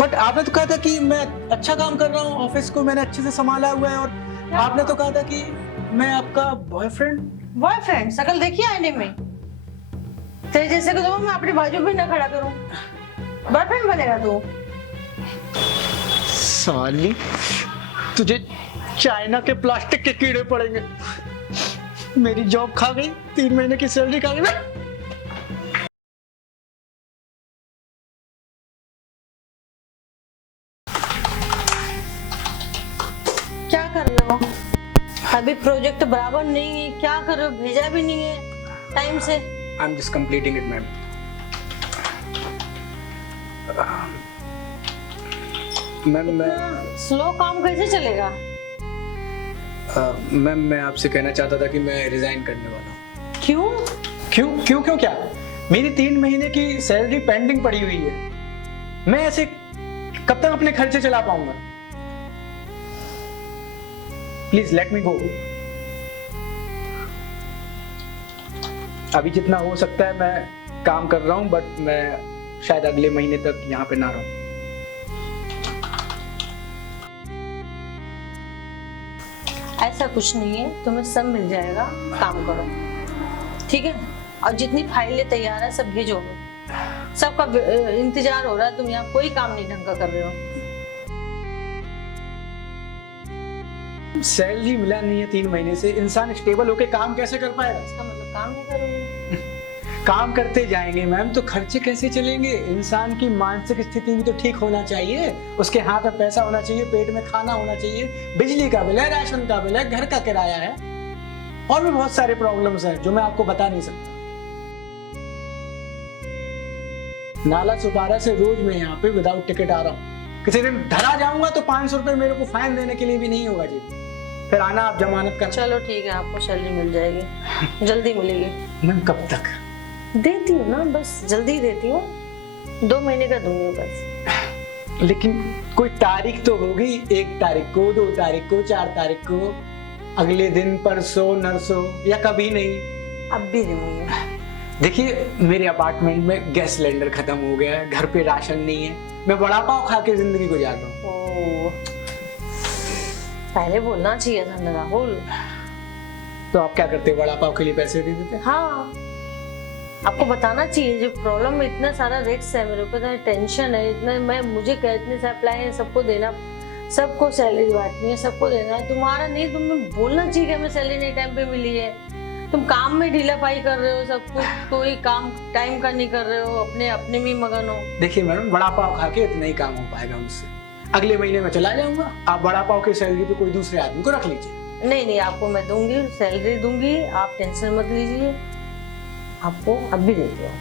But आपने तो कहा था कि मैं अच्छा काम कर रहा हूँ, ऑफिस को मैंने अच्छे से संभाला हुआ है, और आपने तो कहा था कि मैं आपका बॉयफ्रेंड। बॉयफ्रेंड? शकल देखी आईने में? तेरे जैसे को तो मैं अपने बाजू भी ना खड़ा करूं। बॉयफ्रेंड बनेगा तू? साली, तुझे चाइना के प्लास्टिक के कीड़े पड़ेंगे। मेरी जॉब खा गई, 3 महीने की सैलरी खा गई। क्या कर रहे हो? अभी प्रोजेक्ट बराबर नहीं है, क्या कर रहे हो? भेजा भी नहीं है टाइम से। I'm just completing it, ma'am. Ma'am मैं स्लो काम कैसे चलेगा? मैम मैं आपसे कहना चाहता था कि मैं रिजाइन करने वाला हूँ। क्यों? क्यों क्या? मेरी 3 महीने की सैलरी पेंडिंग पड़ी हुई है। मैं ऐसे कब तक अपने खर्चे चला पाऊंगा? प्लीज लेट मी गो। अभी जितना हो सकता है मैं काम कर रहा हूं, बट मैं शायद अगले महीने तक यहाँ पे ना रहूं। ऐसा कुछ नहीं है, तुम्हें सब मिल जाएगा, काम करो, ठीक है? और जितनी फाइलें तैयार है सब भेजो। सबका इंतजार हो रहा है, तुम यहाँ कोई काम नहीं ढंग का कर रहे हो। सैलरी मिला नहीं है 3 महीने से, इंसान स्टेबल होके काम कैसे कर पाएगा? इसका मतलब काम नहीं करोगे? काम करते जाएंगे मैम तो खर्चे कैसे चलेंगे? इंसान की मानसिक स्थिति भी तो ठीक होना चाहिए, उसके हाथ में पैसा होना चाहिए, पेट में खाना होना चाहिए, बिजली का बिल है, राशन का बिल है, घर का किराया है, और भी बहुत सारे प्रॉब्लम्स हैं जो मैं आपको बता नहीं सकता। नाला सुपारा से रोज मैं यहाँ पे विदाउट टिकट आ रहा हूँ। किसी दिन धरा जाऊंगा तो 500 रुपए मेरे को फाइन देने के लिए भी नहीं होगा जी। फिर आना आप जमानत कर। चलो ठीक है, आपको सैलरी मिल जाएगी, जल्दी मिलेगी। मैम कब तक? देती हूँ ना, बस जल्दी देती हूँ, 2 महीने का दूंगी बस। लेकिन कोई तारीख तो होगी, 1 तारीख को, 2 तारीख को, 4 तारीख को, अगले दिन, परसों, नरसों, या कभी नहीं? अब भी दूंगी। देखिए मेरे अपार्टमेंट में गैस सिलेंडर खत्म हो गया है, घर पे राशन नहीं है, मैं वड़ा पाव खा के जिंदगी गुजार रहा हूँ। पहले बोलना चाहिए था ना राहुल। तो आप क्या करते, वड़ा पाव के लिए पैसे दे देते? हाँ, आपको बताना चाहिए, जो प्रॉब्लम में इतना सारा रिस्क है, मेरे ऊपर टेंशन है, इतना मुझे इतने सप्लाई है, सबको देना, सबको सैलरी बांटनी है, सबको देना है। तुम्हारा नहीं, तुम्हें बोलना चाहिए कि हमें सैलरी नहीं टाइम पे मिली है। तुम काम में ढीलापाई कर रहे हो, सब कुछ, कोई काम टाइम का नहीं कर रहे हो, अपने में मगन हो। देखिए मैडम, वड़ा पाव खा के इतना ही काम हो पाएगा मुझसे। अगले महीने में चला जाऊंगा, आप वड़ा पाव की सैलरी पे कोई दूसरे आदमी को रख लीजिए। नहीं, आपको मैं दूंगी, सैलरी दूंगी, आप टेंशन मत लीजिए, आपको अब भी देती हूँ।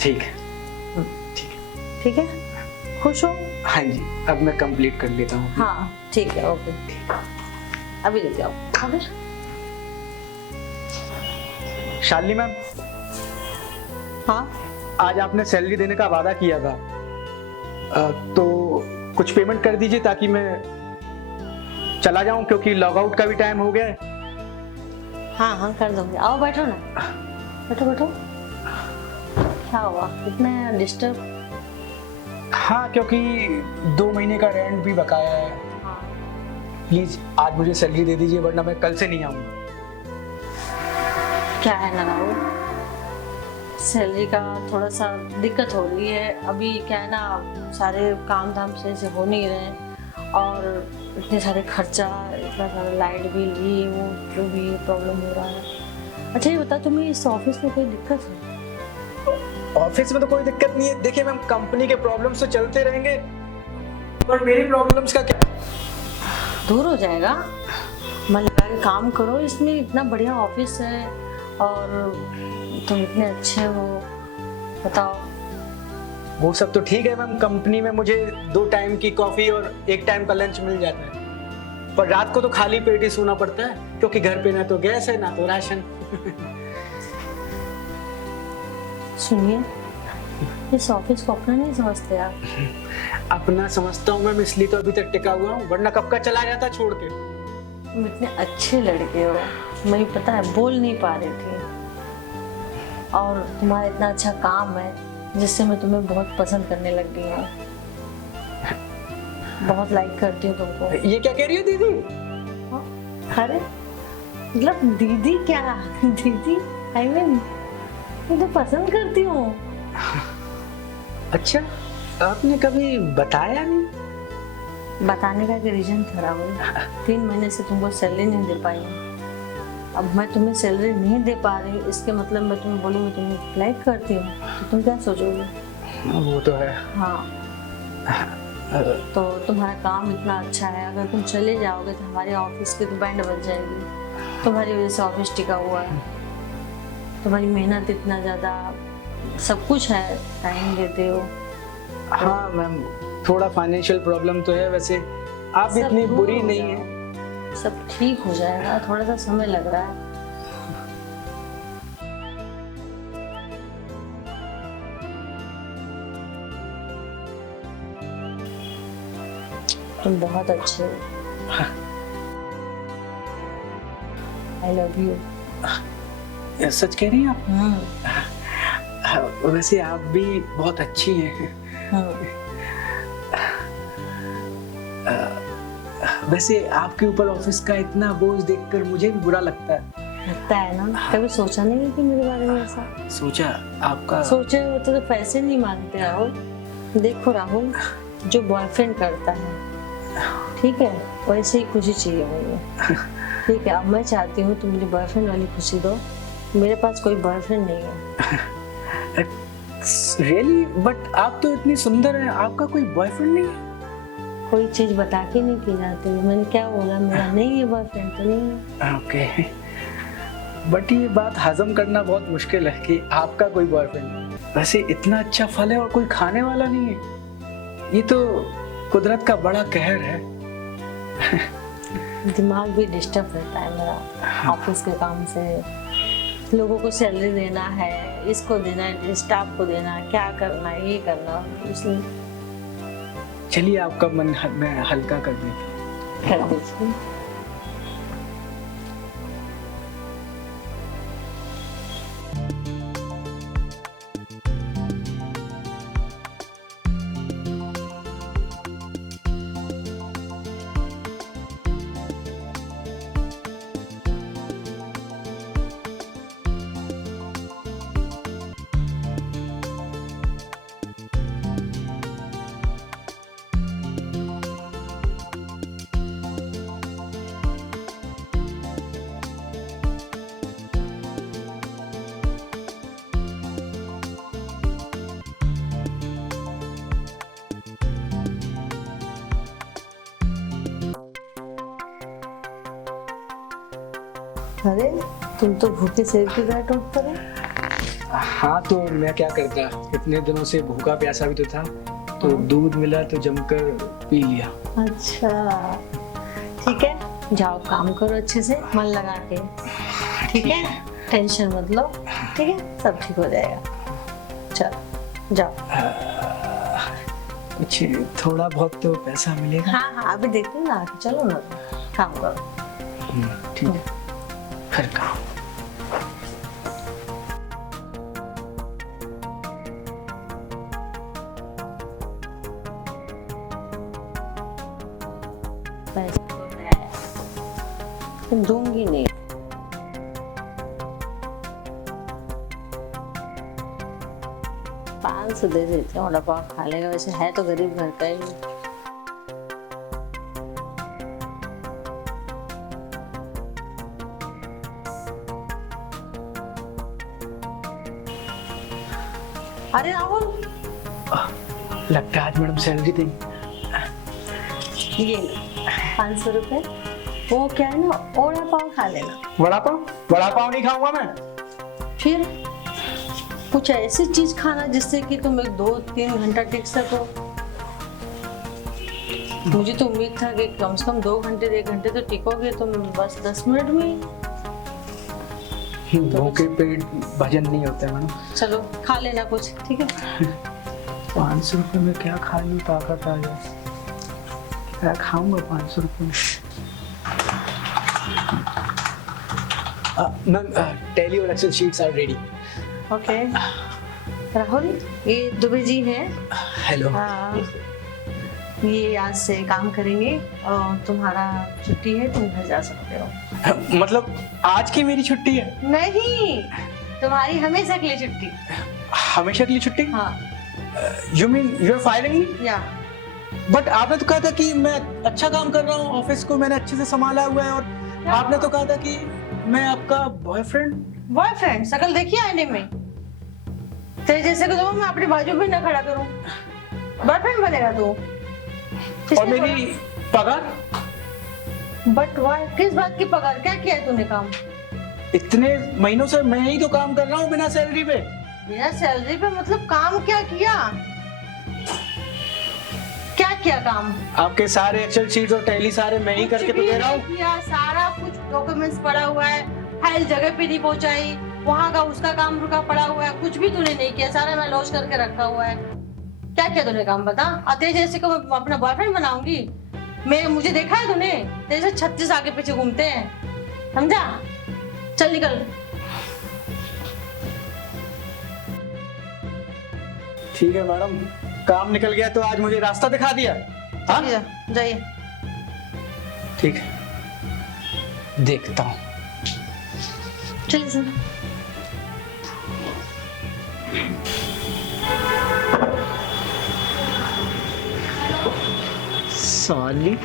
ठीक है, ठीक है, खुश हो? हाँ जी, अब मैं कंप्लीट कर लेता हूँ। हाँ ठीक है, ओके, अभी देती हूँ आपको। शालिनी मैम, हाँ, आज आपने सैलरी देने का वादा किया था, तो कुछ पेमेंट कर दीजिए ताकि मैं चला जाऊं, क्योंकि लॉग आउट का भी टाइम हो गया है। हाँ कर दूंगी, आओ बैठो ना, बैठो। क्या हुआ, इतना डिस्टर्ब? हाँ, क्योंकि 2 महीने का रेंट भी बकाया है। हाँ। प्लीज आज मुझे सैलरी दे दीजिए, वरना मैं कल से नहीं आऊंगा। क्या है ना राहुल, सैलरी का थोड़ा सा दिक्कत हो रही है अभी। क्या है ना, सारे काम धाम से हो नहीं रहे हैं, और इतने सारे खर्चा, इतना सारा लाइट बिल, ये वो जो भी प्रॉब्लम हो रहा है। अच्छा ये बता, तुम्हें इस ऑफिस में कोई दिक्कत है? ऑफिस में तो कोई दिक्कत नहीं है। देखिए मैम, कंपनी के प्रॉब्लम्स तो चलते रहेंगे, पर मेरी प्रॉब्लम्स का क्या? दूर हो जाएगा, मन लगा के काम करो, इसमें इतना बढ़िया ऑफिस है और तुम इतने अच्छे हो, बताओ। वो सब तो ठीक है मैम, कंपनी में मुझे 2 टाइम की कॉफी और 1 टाइम का लंच मिल जाता है, पर रात को तो खाली पेट ही सोना पड़ता है, क्योंकि घर पे ना तो गैस है ना तो राशन। सुनिए, इस ऑफिस को अपना नहीं समझते आप? अपना समझता हूँ मैम, इसलिए तो अभी तक टिका हुआ हूँ, वरना कब का चला जाता छोड़ के। तुम इतने अच्छे लड़के हो, मैं पता है बोल नहीं पा रही थी, और तुम्हारा इतना अच्छा काम है जिससे मैं तुम्हें बहुत पसंद करने लग गई हूँ। बहुत लाइक करती हूँ तुमको। ये क्या कह रही हो दीदी? अरे मतलब दीदी क्या, दीदी आई मीन मैं तो पसंद करती हूँ। अच्छा, आपने कभी बताया नहीं? बताने का एक रीजन था राहुल, 3 महीने से तुमको सैलरी नहीं दे पाई हूँ। अब मैं तुम्हें सैलरी नहीं दे पा रही हूँ, इसके मतलब मैं तुम्हें बोलूँगी तुम्हें लाइक करती हूँ तो तुम क्या सोचोगे? वो तो है। हाँ, तो तुम्हारा काम इतना अच्छा है, अगर तुम चले जाओगे तो हमारे ऑफिस की तो बैंड बज जाएगी। तुम्हारी वजह से ऑफिस टिका हुआ है, तुम्हारी मेहनत इतना ज़्यादा, सब कुछ है, टाइम देते हो। हाँ मैम, थोड़ा फाइनेंशियल प्रॉब्लम तो है, वैसे आप भी सब इतनी दूर बुरी हो नहीं जाओ, है। सब ठीक हो जाएगा, थोड़ा सा समय लग रहा है। तुम बहुत अच्छे हो, आई लव यू। सच कह रही हैं आप? वैसे आप भी बहुत अच्छी हैं। वैसे आपके ऊपर ऑफिस का इतना बोझ देखकर मुझे भी बुरा लगता है। लगता है ना, कभी सोचा नहीं है कि मेरे बारे में ऐसा? सोचा आपका? सोचे होते तो पैसे नहीं मांगते राहुल। देखो राहुल, जो बॉयफ्रेंड करता है, ठीक है, वैसे ही खुशी चाहिए मुझे। ठीक है, अब मैं चाहती हूँ तुम मुझे बॉयफ्रेंड वाली खुशी दो। मेरे पास कोई बॉयफ्रेंड नहीं है। रियली? बट आप तो इतनी सुंदर हैं, आपका कोई बॉयफ्रेंड नहीं है? कोई चीज बता के नहीं की जाती। मैंने क्या बोला, मेरा नहीं है बॉयफ्रेंड तो नहीं है। ओके, बट ये बात हजम करना बहुत मुश्किल है कि आपका कोई बॉयफ्रेंड। वैसे इतना अच्छा फल है और कोई खाने वाला नहीं है, ये तो कुदरत का बड़ा कहर है। दिमाग भी डिस्टर्ब रहता है मेरा ऑफिस के काम से। लोगों को सैलरी देना है, इसको देना है, स्टाफ को देना है, क्या करना है, ये करना है, इसलिए। चलिए आपका मन मैं हल्का कर देता कर दीजिए। अरे तुम तो भूखे शेर की तरह टूटते रहे। हाँ, तो मैं क्या करता, इतने दिनों से भूखा प्यासा भी तो था, तो दूध मिला तो जमकर पी लिया। अच्छा ठीक है, जाओ काम करो अच्छे से, मन लगा के। ठीक है, टेंशन मत लो, ठीक है, सब ठीक हो जाएगा। चलो जाओ। कुछ थोड़ा बहुत तो पैसा मिलेगा। हाँ हाँ, अभी देखते हैं ना, चलो ना, काम करो। ठीक है, फिर काम। पैसा तो है, दूंगी नहीं। पाँच सौ दे देते हैं, वड़ा पाव खा लेगा, वैसे है तो गरीब घर का ही। अरे राहुल, लगता है आज मैडम सैलरी देंगी। ये 500 रुपए, वो क्या है ना, वड़ा पाव खा लेना। वड़ा पाव? वड़ा पाव नहीं खाऊंगा मैं। फिर कुछ ऐसी चीज खाना जिससे कि तुम 2-3 घंटा टिक सको। मुझे तो उम्मीद था कि कम से कम 2 घंटे 1 घंटे तो टिकोगे तुम, बस 10 मिनट में। भूखे पेट भजन नहीं होता है मैडम। चलो खा लेना कुछ, ठीक है। 500 रुपये में क्या खा लूँ, ताकत आ जाए। क्या खाऊंगा 500 रुपये में? मैम, टैली और Excel sheets are ready. Okay Rahul, ये दुबे जी हैं। हेलो। हाँ, ये आज से काम करेंगे और तुम्हारा छुट्टी है, तुम घर जा सकते हो। मतलब आज की मेरी छुट्टी है? नहीं, तुम्हारी हमेशा के लिए छुट्टी। हमेशा के लिए छुट्टी? हाँ। You mean you are firing me? या बट आपने तो कहा था कि मैं अच्छा काम कर रहा हूँ, ऑफिस को मैंने अच्छे से संभाला हुआ है, और आपने तो कहा था कि मैं आपका बॉयफ्रेंड। बॉयफ्रेंड? शकल देखी आईने में? तेरे जैसे को तो मैं अपने बाजू में ना खड़ा करूं, बॉयफ्रेंड बनेगा तू? और मेरी पगार? बट वाह, किस बात की पगार? क्या किया है तूने काम? इतने महीनों से मैं ही तो काम कर रहा हूँ बिना सैलरी पे। बिना सैलरी पे मतलब काम क्या किया? क्या किया काम? आपके सारे एक्सेल शीट और टैली सारे मैं ही करके तो दे रहा हूँ। किया, सारा कुछ डॉक्यूमेंट्स पड़ा हुआ है, फाइल जगह पे नहीं पहुंचाई, वहाँ का उसका काम रुका पड़ा हुआ है, कुछ भी तूने नहीं किया, सारा मैं लॉस करके रखा हुआ है। क्या किया तूने काम बता? तेरे जैसे को मैं अपना बॉयफ्रेंड बनाऊंगी? मुझे देखा है तूने? तेरे से 36 आगे पीछे घूमते हैं, समझा? चल निकल। ठीक है मैडम, काम निकल गया तो आज मुझे रास्ता दिखा दिया। हाँ जाइए। ठीक है, देखता हूँ। चलिए सर। साली,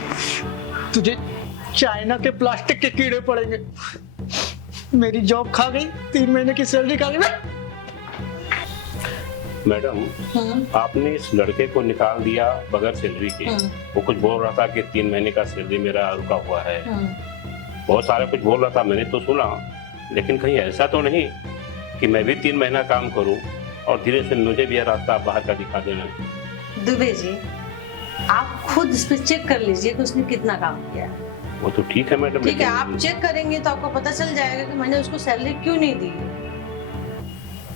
तुझे चाइना के प्लास्टिक के कीड़े पड़ेंगे। मेरी जॉब खा गई, 3 महीने की सैलरी खा गई। मैडम, आपने इस लड़के को निकाल दिया बगैर सैलरी के। वो कुछ बोल रहा था कि 3 महीने का सैलरी मेरा रुका हुआ है, बहुत सारा कुछ बोल रहा था, मैंने तो सुना। लेकिन कहीं ऐसा तो नहीं कि मैं भी 3 महीना काम करूं और धीरे से मुझे भी यह रास्ता बाहर का दिखा देना? दुबे जी, आप खुद इस पे चेक कर लीजिए कि उसने कितना काम किया है। वो तो ठीक है मैडम, ठीक है, आप चेक करेंगे तो आपको पता चल जाएगा कि मैंने उसको सैलरी क्यों नहीं दी।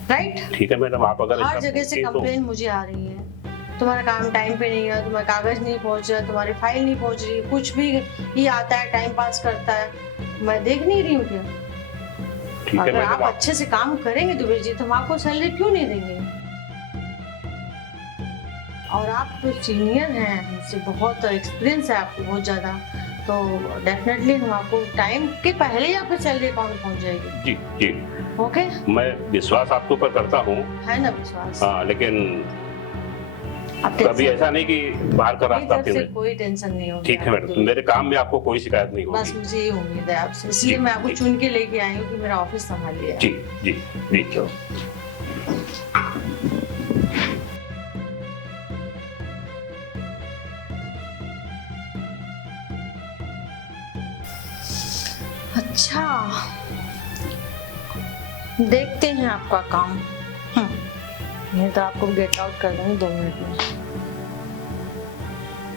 राइट? ठीक है मैडम, आप अगर हर जगह से कंप्लेन मुझे आ रही है, तुम्हारा काम टाइम पे नहीं है, तुम्हारे कागज नहीं पहुंच रहा, तुम्हारी फाइल नहीं पहुंच रही, कुछ भी ये आता है टाइम पास करता है, मैं देख नहीं रही हूँ क्या? ठीक है अगर मैडम, आप अच्छे से काम करेंगे दुबे जी तो हम आपको सैलरी क्यों नहीं देंगे? और आप तो सीनियर हैं, हमसे बहुत एक्सपीरियंस है आपको, बहुत ज्यादा, तो डेफिनेटली हम आपको टाइम के पहले ही आपकी सैलरी अकाउंट पहुंच जाएगी। जी जी, ओके? मैं विश्वास आपके ऊपर करता हूँ। है ना विश्वास? हाँ, लेकिन आप कभी ऐसा नहीं कि बाहर का रास्ता से कोई टेंशन नहीं होगी। ठीक है मैडम, मेरे काम में आपको कोई शिकायत नहीं बस होगी। मुझे ये उम्मीद है आपसे, इसलिए मैं आपको चुन के लेके आई हूँ कि मेरा ऑफिस संभालिए। जी जी जी। अच्छा, देखते हैं आपका काम। नहीं तो आपको गेट आउट कर दूंगी 2 मिनट में।